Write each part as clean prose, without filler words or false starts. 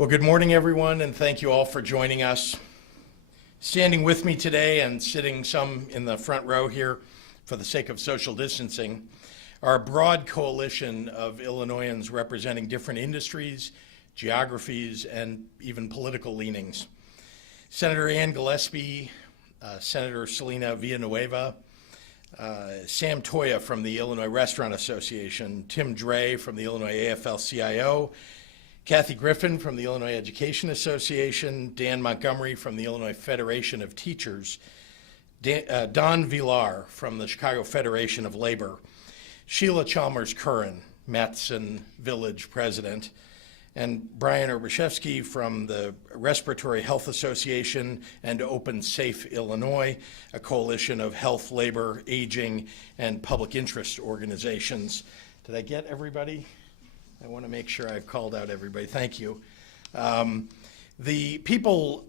Well, good morning, everyone, and thank you all for joining us. Standing with me today and sitting some in the front row here for the sake of social distancing are a broad coalition of Illinoisans representing different industries, geographies, and even political leanings. Senator Ann Gillespie, Senator Selena Villanueva, Sam Toya from the Illinois Restaurant Association, Tim Dre from the Illinois AFL-CIO, Kathy Griffin from the Illinois Education Association, Dan Montgomery from the Illinois Federation of Teachers, Don Villar from the Chicago Federation of Labor, Sheila Chalmers-Curran, Matson Village President, and Brian Erbyshevsky from the Respiratory Health Association and Open Safe Illinois, a coalition of health, labor, aging, and public interest organizations. Did I get everybody? I want to make sure I've called out everybody. Thank you. The people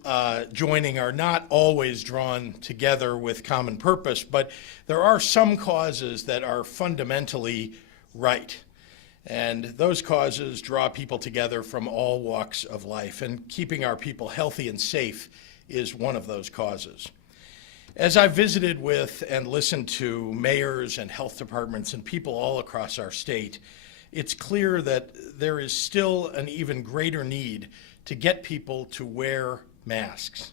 joining are not always drawn together with common purpose, but there are some causes that are fundamentally right. And those causes draw people together from all walks of life, and keeping our people healthy and safe is one of those causes. As I've visited with and listened to mayors and health departments and people all across our state, it's clear that there is still an even greater need to get people to wear masks,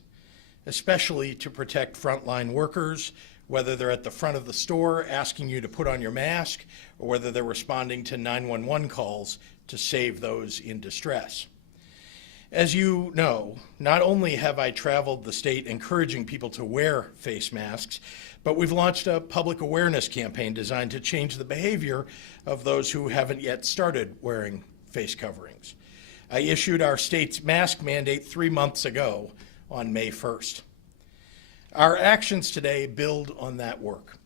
especially to protect frontline workers, whether they're at the front of the store asking you to put on your mask, or whether they're responding to 911 calls to save those in distress. As you know, not only have I traveled the state encouraging people to wear face masks, but we've launched a public awareness campaign designed to change the behavior of those who haven't yet started wearing face coverings. I issued our state's mask mandate 3 months ago on May 1st. Our actions today build on that work.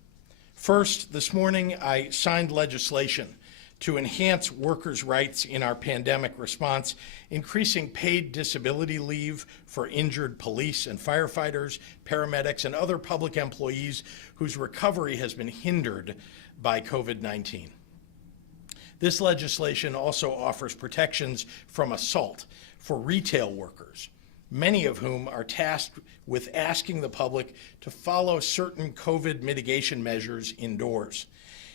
First, this morning I signed legislation to enhance workers' rights in our pandemic response, increasing paid disability leave for injured police and firefighters, paramedics, and other public employees whose recovery has been hindered by COVID-19. This legislation also offers protections from assault for retail workers, many of whom are tasked with asking the public to follow certain COVID mitigation measures indoors.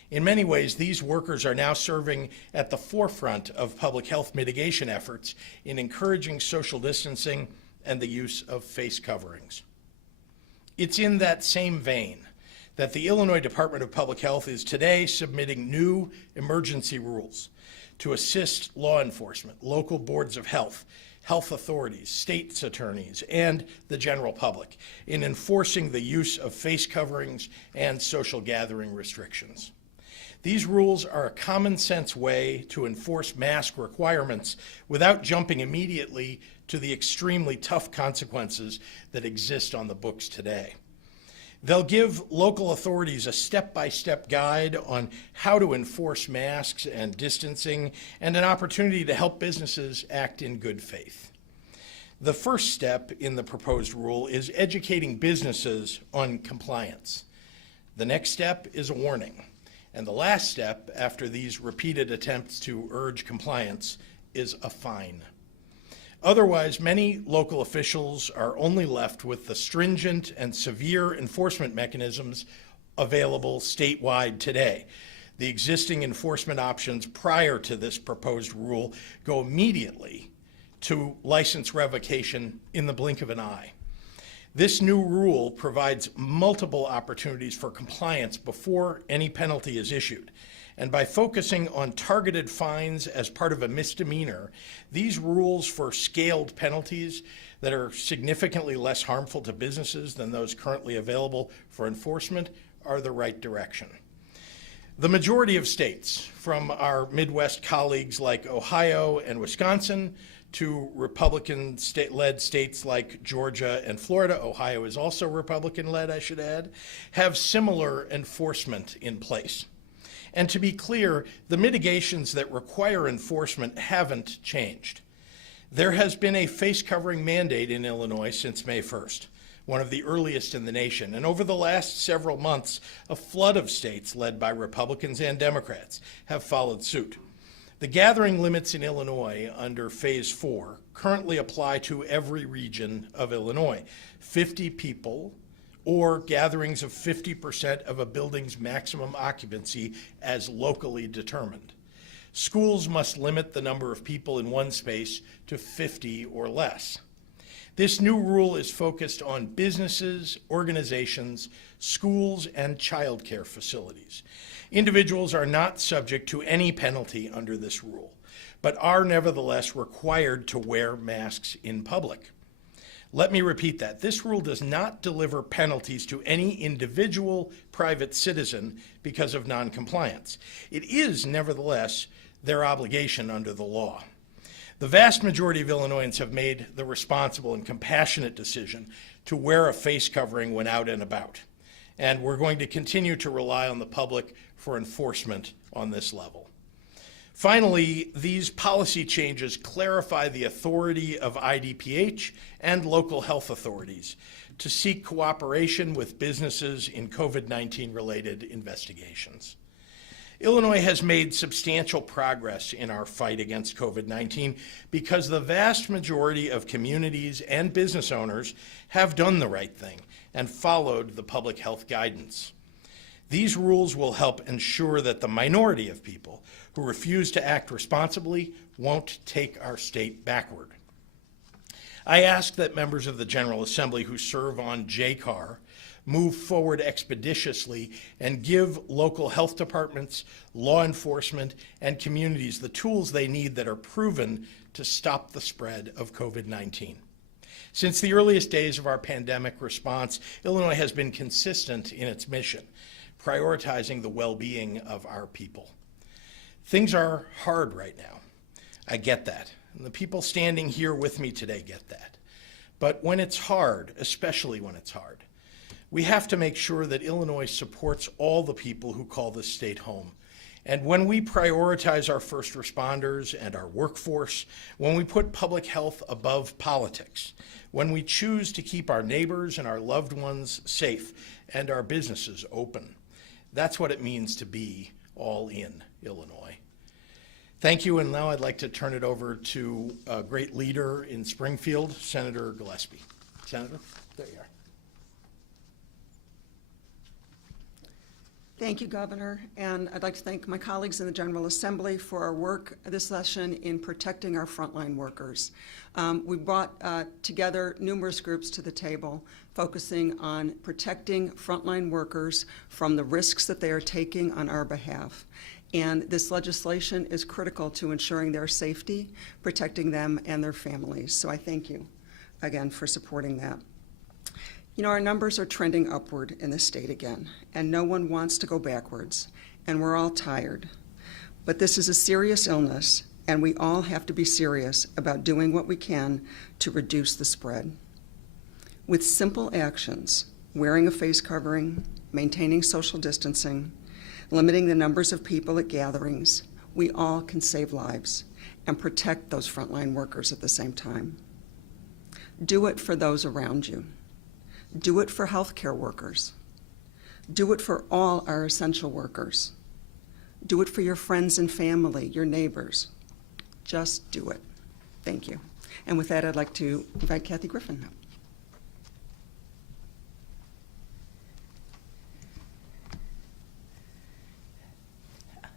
In many ways, these workers are now serving at the forefront of public health mitigation efforts in encouraging social distancing and the use of face coverings. It's in that same vein that the Illinois Department of Public Health is today submitting new emergency rules to assist law enforcement, local boards of health, health authorities, state's attorneys, and the general public in enforcing the use of face coverings and social gathering restrictions. These rules are a common sense way to enforce mask requirements without jumping immediately to the extremely tough consequences that exist on the books today. They'll give local authorities a step-by-step guide on how to enforce masks and distancing, and an opportunity to help businesses act in good faith. The first step in the proposed rule is educating businesses on compliance. The next step is a warning. And the last step, after these repeated attempts to urge compliance, is a fine. Otherwise, many local officials are only left with the stringent and severe enforcement mechanisms available statewide today. The existing enforcement options prior to this proposed rule go immediately to license revocation in the blink of an eye. This new rule provides multiple opportunities for compliance before any penalty is issued. And by focusing on targeted fines as part of a misdemeanor, these rules for scaled penalties that are significantly less harmful to businesses than those currently available for enforcement are the right direction. The majority of states, from our Midwest colleagues like Ohio and Wisconsin to Republican led states like Georgia and Florida — Ohio is also Republican-led, I should add — have similar enforcement in place. And to be clear, the mitigations that require enforcement haven't changed. There has been a face covering mandate in Illinois since May 1st, one of the earliest in the nation. And over the last several months, a flood of states led by Republicans and Democrats have followed suit. The gathering limits in Illinois under Phase 4 currently apply to every region of Illinois. 50 people or gatherings of 50% of a building's maximum occupancy as locally determined. Schools must limit the number of people in one space to 50 or less. This new rule is focused on businesses, organizations, schools, and childcare facilities. Individuals are not subject to any penalty under this rule, but are nevertheless required to wear masks in public. Let me repeat that. This rule does not deliver penalties to any individual private citizen because of noncompliance. It is, nevertheless, their obligation under the law. The vast majority of Illinoisans have made the responsible and compassionate decision to wear a face covering when out and about, and we're going to continue to rely on the public for enforcement on this level. Finally, these policy changes clarify the authority of IDPH and local health authorities to seek cooperation with businesses in COVID-19 related investigations. Illinois has made substantial progress in our fight against COVID-19 because the vast majority of communities and business owners have done the right thing and followed the public health guidance. These rules will help ensure that the minority of people who refuse to act responsibly won't take our state backward. I ask that members of the General Assembly who serve on JCAR move forward expeditiously and give local health departments, law enforcement, and communities the tools they need that are proven to stop the spread of COVID-19. Since the earliest days of our pandemic response, Illinois has been consistent in its mission, prioritizing the well-being of our people. Things are hard right now. I get that. And the people standing here with me today get that. But when it's hard, especially when it's hard, we have to make sure that Illinois supports all the people who call this state home. And when we prioritize our first responders and our workforce, when we put public health above politics, when we choose to keep our neighbors and our loved ones safe and our businesses open, that's what it means to be all in Illinois. Thank you, and now I'd like to turn it over to a great leader in Springfield, Senator Gillespie. Senator, there you are. Thank you, Governor, and I'd like to thank my colleagues in the General Assembly for our work this session in protecting our frontline workers. We brought together numerous groups to the table focusing on protecting frontline workers from the risks that they are taking on our behalf. And this legislation is critical to ensuring their safety, protecting them and their families. So I thank you again for supporting that. You know, our numbers are trending upward in the state again, and no one wants to go backwards, and we're all tired. But this is a serious illness, and we all have to be serious about doing what we can to reduce the spread. With simple actions, wearing a face covering, maintaining social distancing, limiting the numbers of people at gatherings, we all can save lives and protect those frontline workers at the same time. Do it for those around you. Do it for healthcare workers. Do it for all our essential workers. Do it for your friends and family, your neighbors. Just do it. Thank you. And with that, I'd like to invite Kathy Griffin now.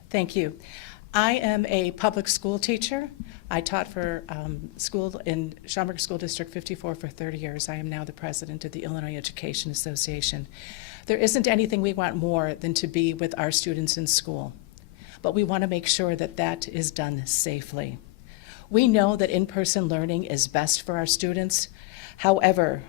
Thank you. I am a public school teacher. I taught for school in Schaumburg School District 54 for 30 years. I am now the president of the Illinois Education Association. There isn't anything we want more than to be with our students in school, but we want to make sure that that is done safely. We know that in-person learning is best for our students. However,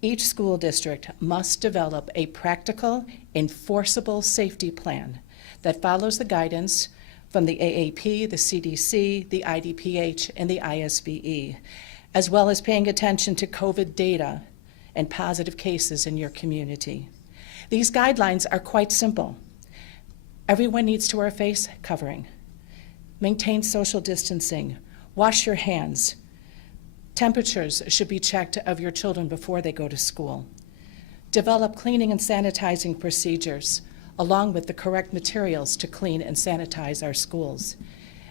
each school district must develop a practical, enforceable safety plan that follows the guidance from the AAP, the CDC, the IDPH, and the ISBE, as well as paying attention to COVID data and positive cases in your community. These guidelines are quite simple. Everyone needs to wear a face covering, maintain social distancing, wash your hands. Temperatures should be checked of your children before they go to school. Develop cleaning and sanitizing procedures, along with the correct materials to clean and sanitize our schools.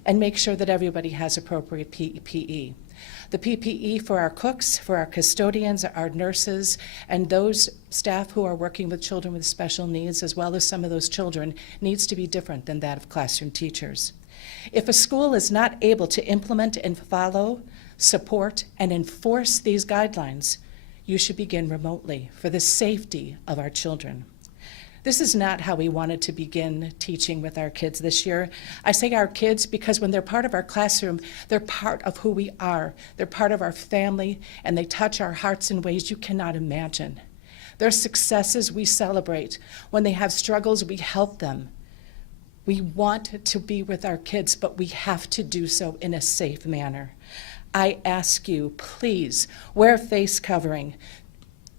and make sure that everybody has appropriate PPE. The PPE for our cooks, for our custodians, our nurses, and those staff who are working with children with special needs, as well as some of those children, needs to be different than that of classroom teachers. If a school is not able to implement and follow, support, and enforce these guidelines, you should begin remotely for the safety of our children. This is not how we wanted to begin teaching with our kids this year. I say our kids because when they're part of our classroom, they're part of who we are. They're part of our family, and they touch our hearts in ways you cannot imagine. Their successes we celebrate. When they have struggles, we help them. We want to be with our kids, but we have to do so in a safe manner. I ask you, please, wear a face covering,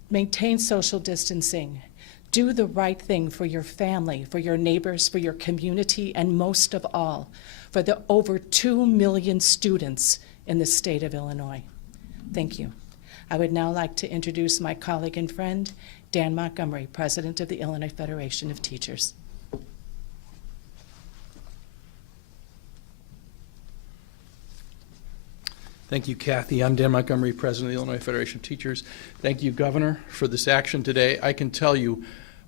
maintain social distancing, do the right thing for your family, for your neighbors, for your community, and most of all, for the over 2 million students in the state of Illinois. Thank you. I would now like to introduce my colleague and friend, Dan Montgomery, President of the Illinois Federation of Teachers. Thank you, Kathy. I'm Dan Montgomery, President of the Illinois Federation of Teachers. Thank you, Governor, for this action today. I can tell you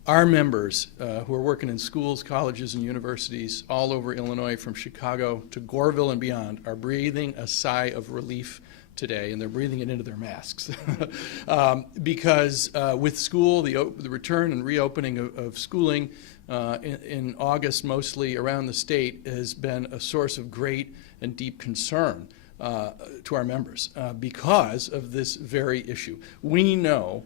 our members who are working in schools, colleges, and universities all over Illinois, from Chicago to Goreville and beyond, are breathing a sigh of relief today, and they're breathing it into their masks. Because with school, the return and reopening of schooling in August, mostly around the state, has been a source of great and deep concern to our members because of this very issue. We know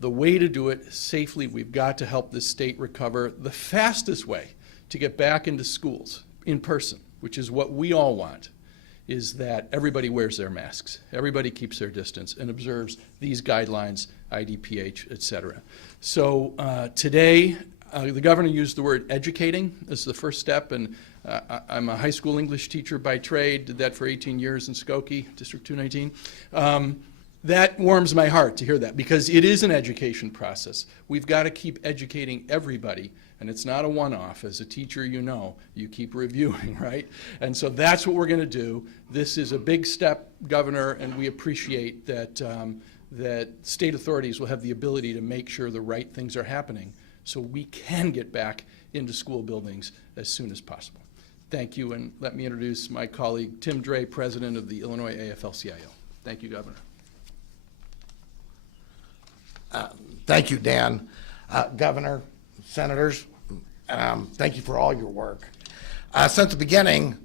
the way to do it safely, we've got to help this state recover. The fastest way to get back into schools in person, which is what we all want, is that everybody wears their masks, everybody keeps their distance and observes these guidelines, IDPH, et cetera. So today, the governor used the word educating as the first step, and I'm a high school English teacher by trade, did that for 18 years in Skokie, District 219. That warms my heart to hear that, because it is an education process. We've got to keep educating everybody, and it's not a one-off. As a teacher, you know, you keep reviewing, right? And so that's what we're going to do. This is a big step, Governor, and we appreciate that, that state authorities will have the ability to make sure the right things are happening so we can get back into school buildings as soon as possible. Thank you, and let me introduce my colleague, Tim Dre, President of the Illinois AFL-CIO. Thank you, Governor. Thank you, Dan. Governor, Senators, thank you for all your work. Since the beginning,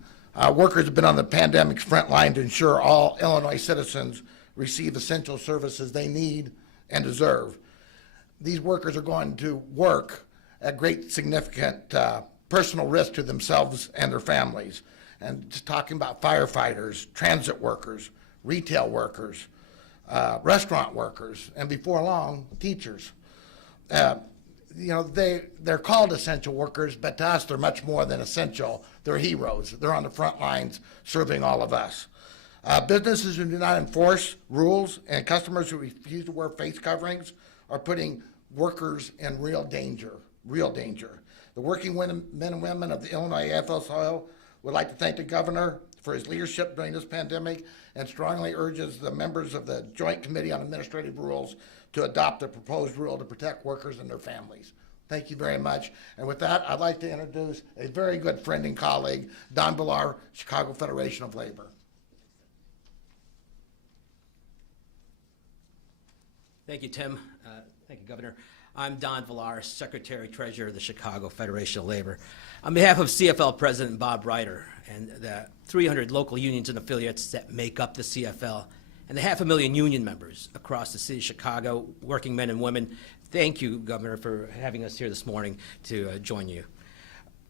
workers have been on the pandemic's front line to ensure all Illinois citizens receive essential services they need and deserve. These workers are going to work at great significant personal risk to themselves and their families. And just talking about firefighters, transit workers, retail workers, restaurant workers, and before long, teachers. You know, they're called essential workers, but to us, they're much more than essential. They're heroes. They're on the front lines serving all of us. Businesses who do not enforce rules and customers who refuse to wear face coverings are putting workers in real danger, real danger. The working men and women of the Illinois AFL-CIO would like to thank the governor for his leadership during this pandemic and strongly urges the members of the Joint Committee on Administrative Rules to adopt the proposed rule to protect workers and their families. Thank you very much. And with that, I'd like to introduce a very good friend and colleague, Don Villar, Chicago Federation of Labor. Thank you, Tim. Thank you, Governor. I'm Don Villar, Secretary-Treasurer of the Chicago Federation of Labor. On behalf of CFL President Bob Ryder and the 300 local unions and affiliates that make up the CFL, and the 500,000 union members across the city of Chicago, working men and women, thank you, Governor, for having us here this morning to join you.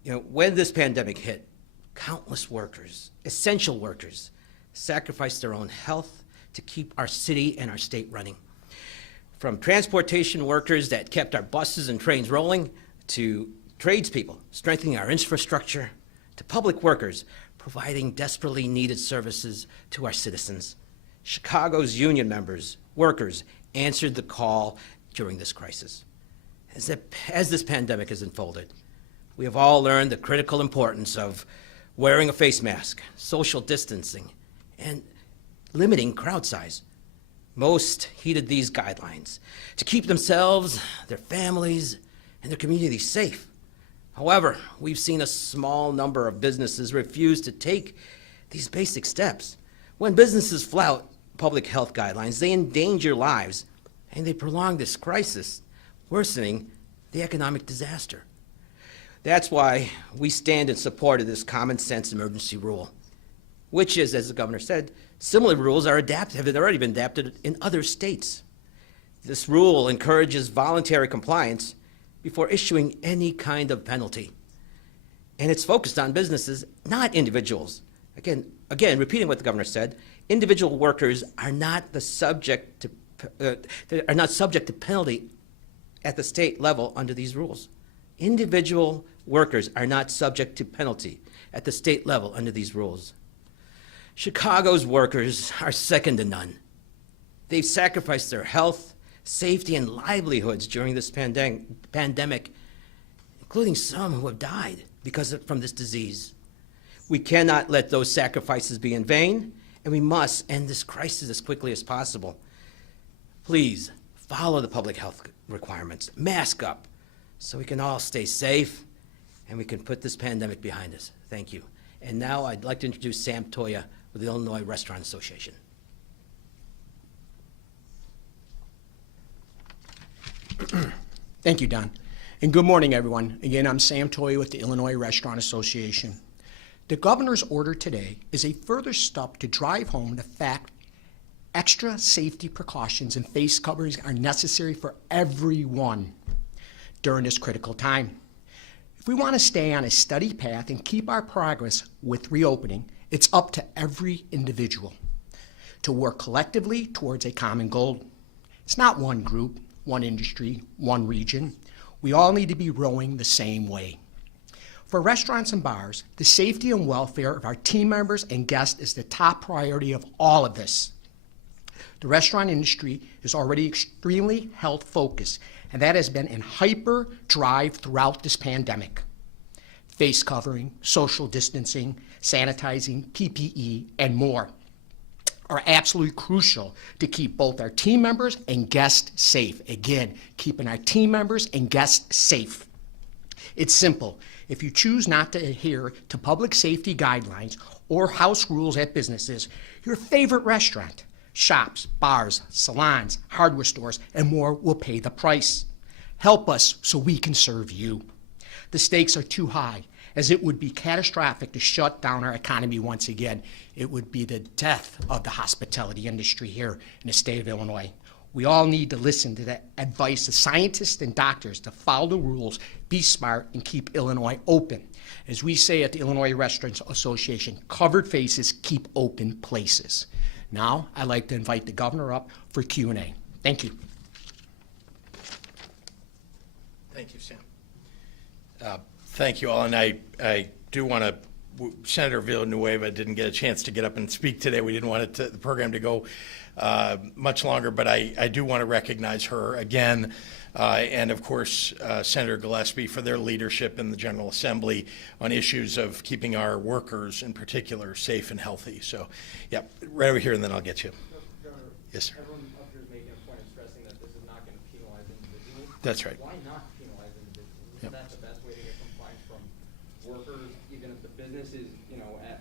You know, when this pandemic hit, countless workers, essential workers, sacrificed their own health to keep our city and our state running. From transportation workers that kept our buses and trains rolling, to tradespeople strengthening our infrastructure, to public workers providing desperately needed services to our citizens. Chicago's union members, workers, answered the call during this crisis. As this pandemic has unfolded, we have all learned the critical importance of wearing a face mask, social distancing, and limiting crowd size. Most heeded these guidelines to keep themselves, their families, and their communities safe. However, we've seen a small number of businesses refuse to take these basic steps. When businesses flout public health guidelines, they endanger lives and they prolong this crisis, worsening the economic disaster. That's why we stand in support of this common sense emergency rule, which is, as the governor said, similar rules have already been adapted in other states. This rule encourages voluntary compliance before issuing any kind of penalty. And it's focused on businesses, not individuals. Again, repeating what the governor said, individual workers are not subject to penalty at the state level under these rules. Individual workers are not subject to penalty at the state level under these rules. Chicago's workers are second to none. They've sacrificed their health, safety, and livelihoods during this pandemic, including some who have died from this disease. We cannot let those sacrifices be in vain, and we must end this crisis as quickly as possible. Please follow the public health requirements, mask up, so we can all stay safe and we can put this pandemic behind us. Thank you. And now I'd like to introduce Sam Toya with the Illinois Restaurant Association. Thank you, Don. And good morning, everyone. Again, I'm Sam Toy with the Illinois Restaurant Association. The governor's order today is a further step to drive home the fact extra safety precautions and face coverings are necessary for everyone during this critical time. If we want to stay on a steady path and keep our progress with reopening, it's up to every individual to work collectively towards a common goal. It's not one group, one industry, one region. We all need to be rowing the same way. For restaurants and bars, the safety and welfare of our team members and guests is the top priority of all of this. The restaurant industry is already extremely health focused, and that has been in hyper drive throughout this pandemic. Face covering, social distancing, sanitizing, PPE, and more are absolutely crucial to keep both our team members and guests safe. Again, keeping our team members and guests safe. It's simple. If you choose not to adhere to public safety guidelines or house rules at businesses, your favorite restaurant, shops, bars, salons, hardware stores, and more will pay the price. Help us so we can serve you. The stakes are too high, as it would be catastrophic to shut down our economy once again. It would be the death of the hospitality industry here in the state of Illinois. We all need to listen to the advice of scientists and doctors to follow the rules, be smart, and keep Illinois open. As we say at the Illinois Restaurant Association, covered faces keep open places. Now, I'd like to invite the governor up for Q&A. Thank you. Thank you, Sam. Thank you all, and I do want to, Senator Villanueva didn't get a chance to get up and speak today. We didn't want the program to go much longer, but I do want to recognize her again, and of course Senator Gillespie for their leadership in the General Assembly on issues of keeping our workers in particular safe and healthy. So, yeah, right over here, and then I'll get you. Governor, yes, sir. Everyone up here is making a point of stressing that this is not going to penalize individuals. That's right. Why not penalize individuals? Isn't that the best way to get compliance from workers, even if the business is,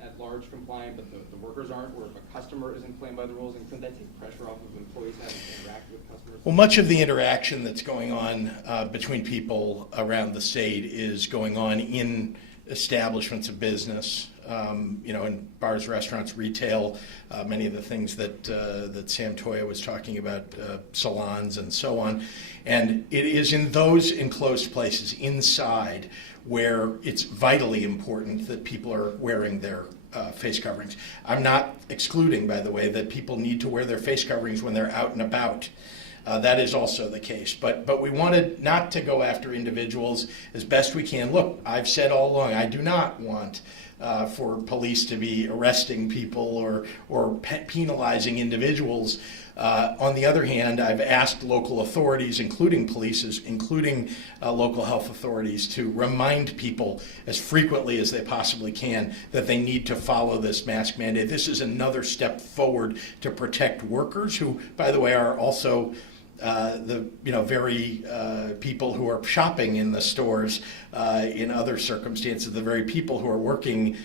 at large compliant, but the workers aren't, or if a customer isn't playing by the rules, and couldn't that take pressure off of employees having to interact with customers? Well, much of the interaction that's going on between people around the state is going on in establishments of business, in bars, restaurants, retail, many of the things that Sam Toya was talking about, salons and so on. And it is in those enclosed places inside where it's vitally important that people are wearing their face coverings. I'm not excluding, by the way, that people need to wear their face coverings when they're out and about. That is also the case. But we wanted not to go after individuals as best we can. Look, I've said all along, I do not want for police to be arresting people or penalizing individuals On the other hand, I've asked local authorities, including police, including local health authorities, to remind people as frequently as they possibly can that they need to follow this mask mandate. This is another step forward to protect workers who, by the way, are also the very people who are shopping in the stores in other circumstances, the very people who are working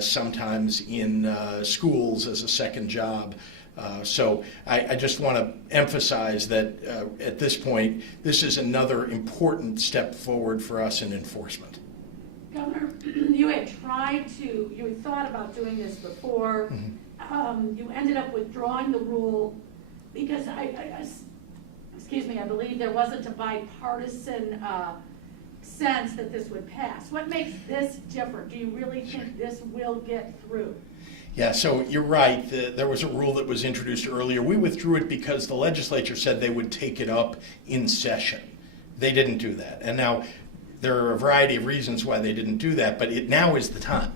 sometimes in schools as a second job. So I just want to emphasize that at this point, this is another important step forward for us in enforcement. Governor, you had you thought about doing this before. Mm-hmm. You ended up withdrawing the rule because I believe there wasn't a bipartisan sense that this would pass. What makes this different? Do you really think this will get through? Yeah, so you're right. There was a rule that was introduced earlier. We withdrew it because the legislature said they would take it up in session. They didn't do that. And now there are a variety of reasons why they didn't do that, but now is the time.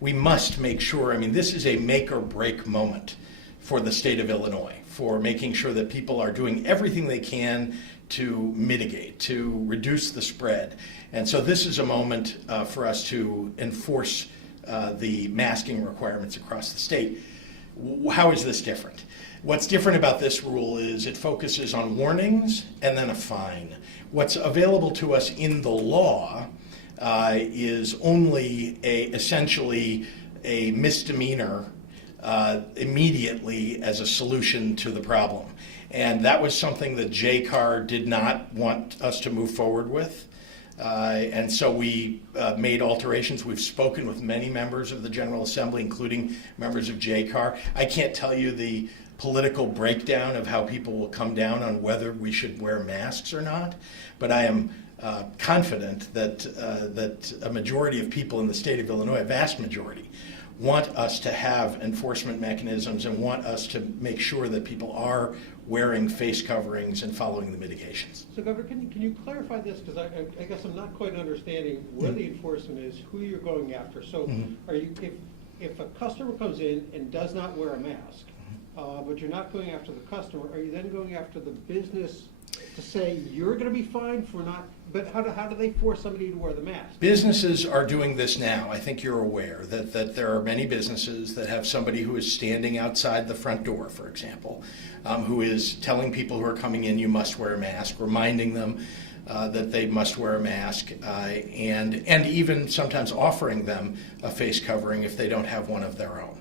We must make sure, this is a make or break moment for the state of Illinois, for making sure that people are doing everything they can to mitigate, to reduce the spread. And so this is a moment for us to enforce the masking requirements across the state. How is this different? What's different about this rule is it focuses on warnings and then a fine. What's available to us in the law is only essentially a misdemeanor immediately as a solution to the problem. And that was something that JCAR did not want us to move forward with. And so we made alterations. We've spoken with many members of the General Assembly, including members of JCAR. I can't tell you the political breakdown of how people will come down on whether we should wear masks or not, but I am confident that a majority of people in the state of Illinois, a vast majority, want us to have enforcement mechanisms and want us to make sure that people are wearing face coverings and following the mitigations. So, Governor, can you clarify this? Because I guess I'm not quite understanding where the enforcement is, who you're going after. So, are you if a customer comes in and does not wear a mask, but you're not going after the customer, are you then going after the business to say you're going to be fined for not? But how do they force somebody to wear the mask? Businesses are doing this now. I think you're aware that there are many businesses that have somebody who is standing outside the front door, for example, who is telling people who are coming in, you must wear a mask, reminding them that they must wear a mask, and even sometimes offering them a face covering if they don't have one of their own.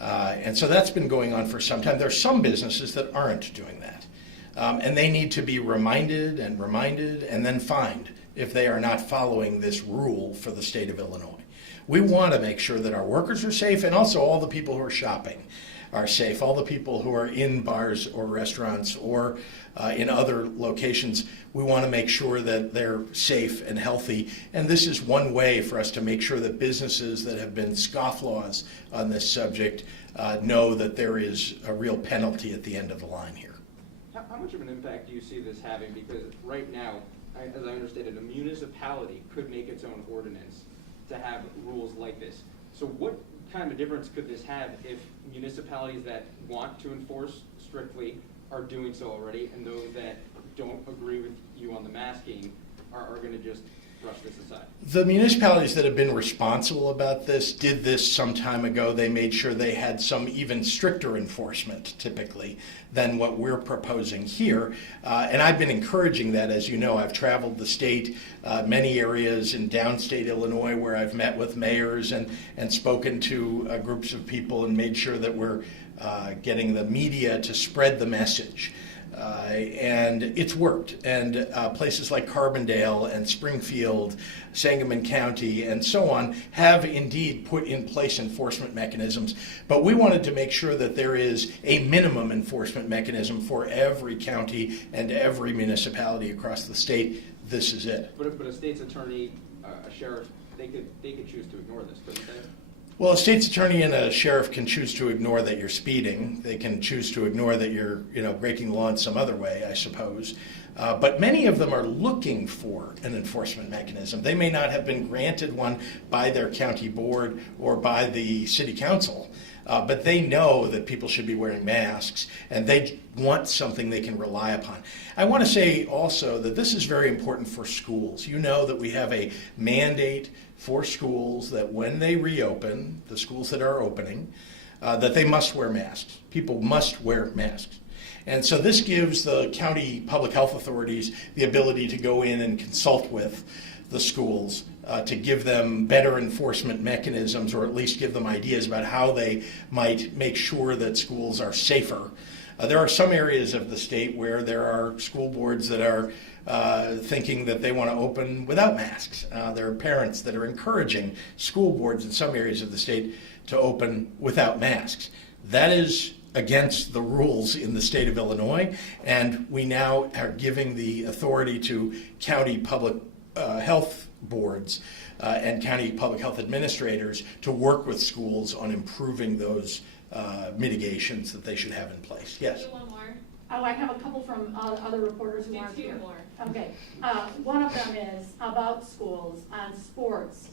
And so that's been going on for some time. There are some businesses that aren't doing that. And they need to be reminded and then fined if they are not following this rule for the state of Illinois. We want to make sure that our workers are safe and also all the people who are shopping are safe, all the people who are in bars or restaurants or in other locations. We want to make sure that they're safe and healthy. And this is one way for us to make sure that businesses that have been scofflaws on this subject know that there is a real penalty at the end of the line here. How much of an impact do you see this having? Because right now, as I understand it, a municipality could make its own ordinance to have rules like this. So what kind of difference could this have if municipalities that want to enforce strictly are doing so already, and those that don't agree with you on the masking are going to just brush this aside? The municipalities that have been responsible about this did this some time ago. They made sure they had some even stricter enforcement, typically, than what we're proposing here. And I've been encouraging that. As you know, I've traveled the state, many areas in downstate Illinois where I've met with mayors and spoken to groups of people and made sure that we're getting the media to spread the message. And it's worked. And places like Carbondale and Springfield, Sangamon County, and so on have indeed put in place enforcement mechanisms. But we wanted to make sure that there is a minimum enforcement mechanism for every county and every municipality across the state. This is it. But a state's attorney, a sheriff, they could choose to ignore this, couldn't they? Well, a state's attorney and a sheriff can choose to ignore that you're speeding. They can choose to ignore that you're, breaking the law in some other way, I suppose. But many of them are looking for an enforcement mechanism. They may not have been granted one by their county board or by the city council, But they know that people should be wearing masks, and they want something they can rely upon. I want to say also that this is very important for schools. You know that we have a mandate for schools that when they reopen, the schools that are opening, that they must wear masks. People must wear masks. And so this gives the county public health authorities the ability to go in and consult with the schools to give them better enforcement mechanisms, or at least give them ideas about how they might make sure that schools are safer. There are some areas of the state where there are school boards that are thinking that they want to open without masks. There are parents that are encouraging school boards in some areas of the state to open without masks. That is against the rules in the state of Illinois, and we now are giving the authority to county public health boards and county public health administrators to work with schools on improving those mitigations that they should have in place. Yes? One more. Oh, I have a couple from other reporters who aren't here. Two more. Okay. One of them is about schools on sports.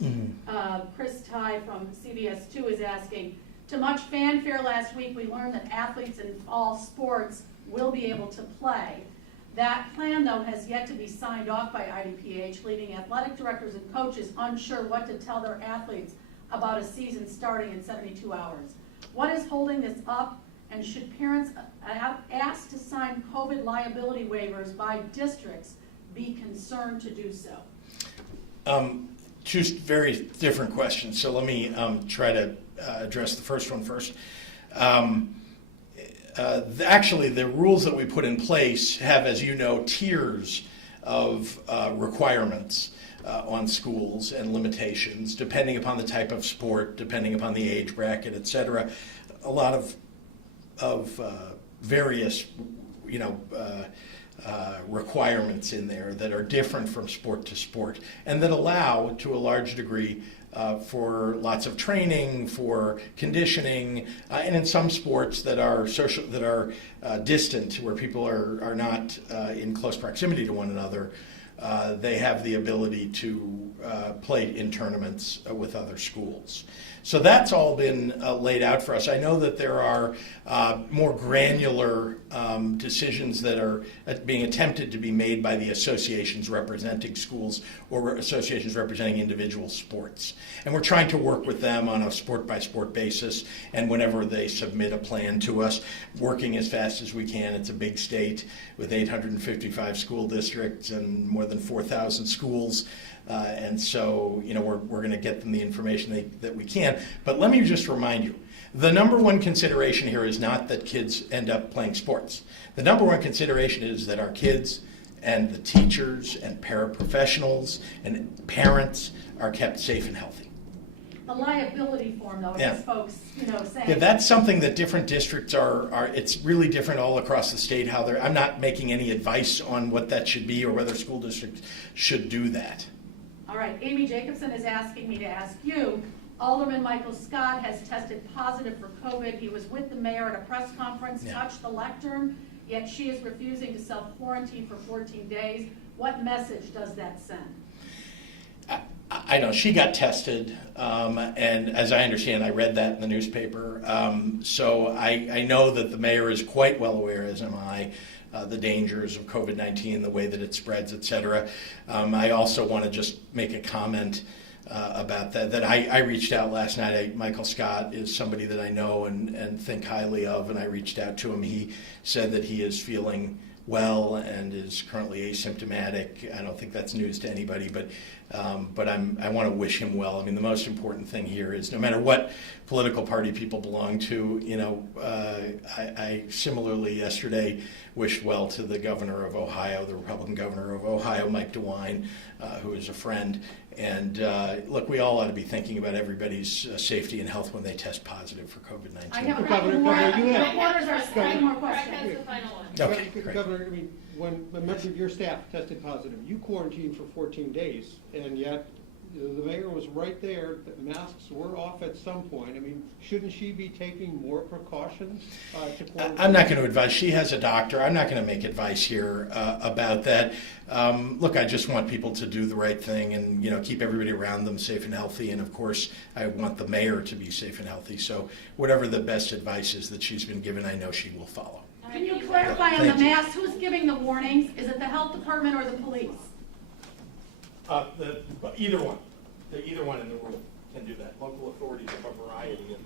Chris Ty from CBS 2 is asking, to much fanfare last week, we learned that athletes in all sports will be able to play. That plan, though, has yet to be signed off by IDPH, leaving athletic directors and coaches unsure what to tell their athletes about a season starting in 72 hours. What is holding this up, and should parents asked to sign COVID liability waivers by districts be concerned to do so? Two very different questions, so let me try to address the first one first. Actually, the rules that we put in place have, as you know, tiers of requirements on schools and limitations, depending upon the type of sport, depending upon the age bracket, et cetera. A lot of various, requirements in there that are different from sport to sport, and that allow, to a large degree, for lots of training, for conditioning, and in some sports that are social, that are distant, where people are not in close proximity to one another, they have the ability to play in tournaments with other schools. So that's all been laid out for us. I know that there are more granular decisions that are being attempted to be made by the associations representing schools or associations representing individual sports. And we're trying to work with them on a sport-by-sport basis, and whenever they submit a plan to us, working as fast as we can. It's a big state with 855 school districts and more than 4,000 schools. And so, we're going to get them the information that we can. But let me just remind you, the number one consideration here is not that kids end up playing sports. The number one consideration is that our kids and the teachers and paraprofessionals and parents are kept safe and healthy. The liability form, though, Yeah. is folks, saying. Yeah, that's something that different districts are. It's really different all across the state. I'm not making any advice on what that should be or whether school districts should do that. All right, Amy Jacobson is asking me to ask you, Alderman Michael Scott has tested positive for COVID. He was with the mayor at a press conference, touched the lectern, yet she is refusing to self-quarantine for 14 days. What message does that send? I know she got tested, and as I understand, I read that in the newspaper. So I know that the mayor is quite well aware, as am I, the dangers of COVID-19, the way that it spreads, et cetera. I also want to just make a comment about that I reached out last night. Michael Scott is somebody that I know and think highly of, and I reached out to him. He said that he is feeling well and is currently asymptomatic. I don't think that's news to anybody, but I want to wish him well. I mean, the most important thing here is no matter what political party people belong to, I similarly yesterday wished well to the governor of Ohio, the Republican governor of Ohio, Mike DeWine, who is a friend. And look, we all ought to be thinking about everybody's safety and health when they test positive for COVID-19. I have a couple more. Reporters are asking more Greg questions. has the final one. Okay, great. Governor, I mean, when a member of your staff tested positive, you quarantined for 14 days, and yet the mayor was right there, that masks were off at some point. I mean, shouldn't she be taking more precautions to quarantine? I'm not going to advise. She has a doctor. I'm not going to make advice here about that. Look, I just want people to do the right thing and, you know, keep everybody around them safe and healthy. And of course, I want the mayor to be safe and healthy. So whatever the best advice is that she's been given, I know she will follow. Can you clarify on the Thank you. masks, who's giving the warnings? Is it the health department or the police? Either one. Either one in the room can do that. Local authorities have a variety of